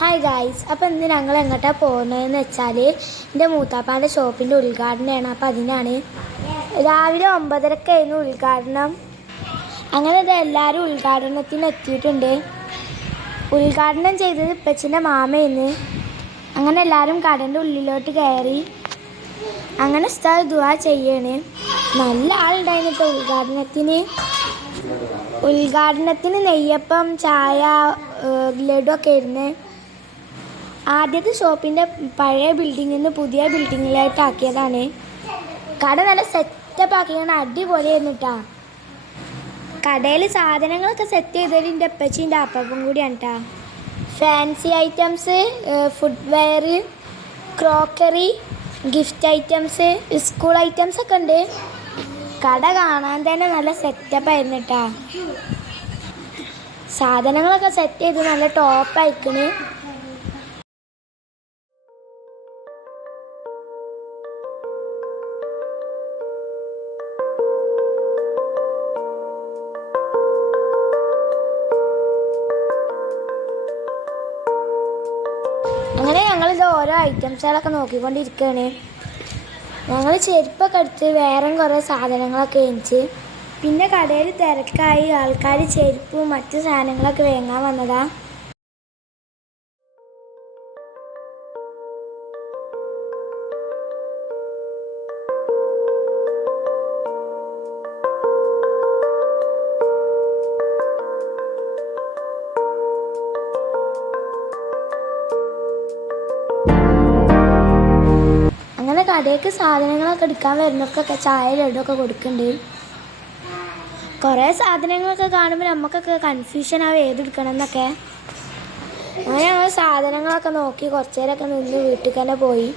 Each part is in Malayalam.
ഹായ് ഗായ്സ്, അപ്പോൾ ഇന്ന് ഞങ്ങൾ എങ്ങോട്ടാണ് പോകുന്നതെന്ന് വെച്ചാൽ എൻ്റെ മൂത്താപ്പാൻ്റെ ഷോപ്പിൻ്റെ ഉദ്ഘാടനമാണ്. അപ്പോൾ അതിനാണ് രാവിലെ 9:30 ഉദ്ഘാടനം. അങ്ങനെ എല്ലാവരും ഉദ്ഘാടനത്തിന് എത്തിയിട്ടുണ്ട്. ഉദ്ഘാടനം ചെയ്തത് ഇപ്പച്ചിൻ്റെ മാമയെന്ന്. അങ്ങനെ എല്ലാവരും കടൻ്റെ ഉള്ളിലോട്ട് കയറി. അങ്ങനെ ഉസ്താദ് ദുആ ചെയ്യാണ്. നല്ല ആളുണ്ടായിരുന്നു ഇപ്പോൾ ഉദ്ഘാടനത്തിന് നെയ്യപ്പം, ചായ, ലഡു ഒക്കെ ആയിരുന്നു. ആദ്യത്തെ ഷോപ്പിൻ്റെ പഴയ ബിൽഡിങ്ങിൽ നിന്ന് പുതിയ ബിൽഡിങ്ങിലായിട്ട് ആക്കിയതാണ്. കട നല്ല സെറ്റപ്പ് ആക്കിയാണ്, അടിപൊളിയായിരുന്നു കേട്ടോ. കടയിൽ സാധനങ്ങളൊക്കെ സെറ്റ് ചെയ്തത് എൻ്റെ അപ്പച്ചീൻ്റെ അപ്പം കൂടിയാണ് കേട്ടോ. Fancy items, footwear, crockery, gift items, school items ഒക്കെ ഉണ്ട്. കട കാണാൻ തന്നെ നല്ല സെറ്റപ്പായിരുന്നു കേട്ടോ. സാധനങ്ങളൊക്കെ സെറ്റ് ചെയ്ത് നല്ല ടോപ്പായിക്കണ്. അങ്ങനെ ഞങ്ങളിത് ഓരോ ഐറ്റംസുകളൊക്കെ നോക്കിക്കൊണ്ടിരിക്കുകയാണ്. ഞങ്ങൾ ചെരുപ്പൊക്കെ എടുത്ത് വേറെ കുറേ സാധനങ്ങളൊക്കെ മേടിച്ച്. പിന്നെ കടയിൽ തിരക്കായി, ആൾക്കാർ ചെരുപ്പും മറ്റു സാധനങ്ങളൊക്കെ വാങ്ങാൻ വന്നതാ. അങ്ങനെ കടയ്ക്ക് സാധനങ്ങളൊക്കെ എടുക്കാൻ വരുന്നവർക്കൊക്കെ ചായ ലഡുവൊക്കെ കൊടുക്കുന്നുണ്ട്. കുറേ സാധനങ്ങളൊക്കെ കാണുമ്പോൾ നമുക്കൊക്കെ കൺഫ്യൂഷൻ ആവും ഏതെടുക്കണം എന്നൊക്കെ. അങ്ങനെ ഞങ്ങൾ സാധനങ്ങളൊക്കെ നോക്കി കുറച്ച് നേരമൊക്കെ നിന്ന് വീട്ടിൽ തന്നെ പോയി.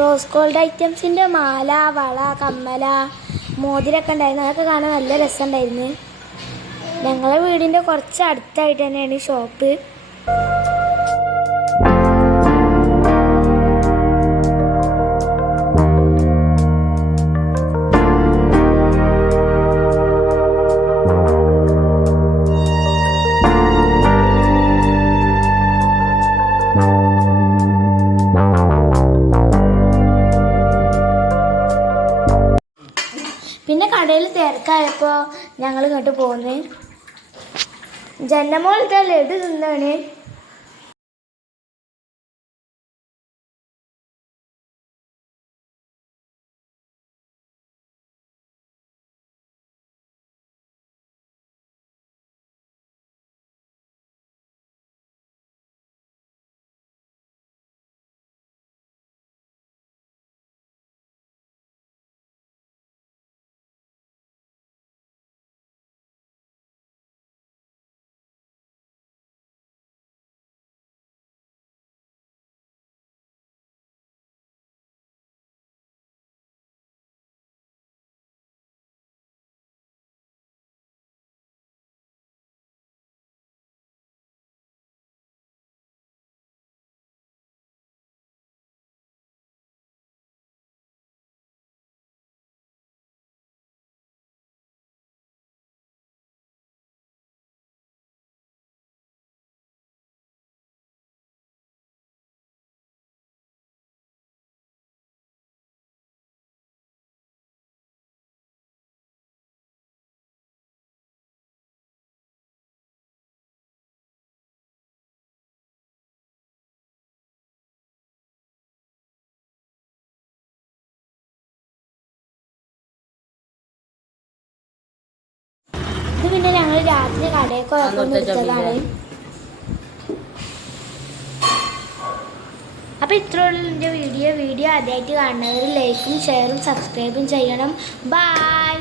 റോസ് ഗോൾഡ് ഐറ്റംസിൻ്റെ മാല, വള, കമ്മല, മോതിരമൊക്കെ ഉണ്ടായിരുന്നു. അതൊക്കെ കാണാൻ നല്ല രസമുണ്ടായിരുന്നു. ഞങ്ങളെ വീടിൻ്റെ കുറച്ച് അടുത്തായിട്ട് തന്നെയാണ് ഷോപ്പ്. പിന്നെ കടയിൽ തിരക്കായപ്പോൾ ഞങ്ങൾ ഇങ്ങോട്ട് പോകുന്നത്. ജന്നമോൾ ലഡു തിന്നാണ്. ഇത് പിന്നെ ഞങ്ങൾ രാത്രി കടയിൽ പോയപ്പോൾ എടുത്തതാണ്. അപ്പോൾ ഇത്രയുള്ള എൻ്റെ വീഡിയോ ആദ്യമായിട്ട് കാണുന്നവർ ലൈക്കും ഷെയറും സബ്സ്ക്രൈബും ചെയ്യണം. ബൈ.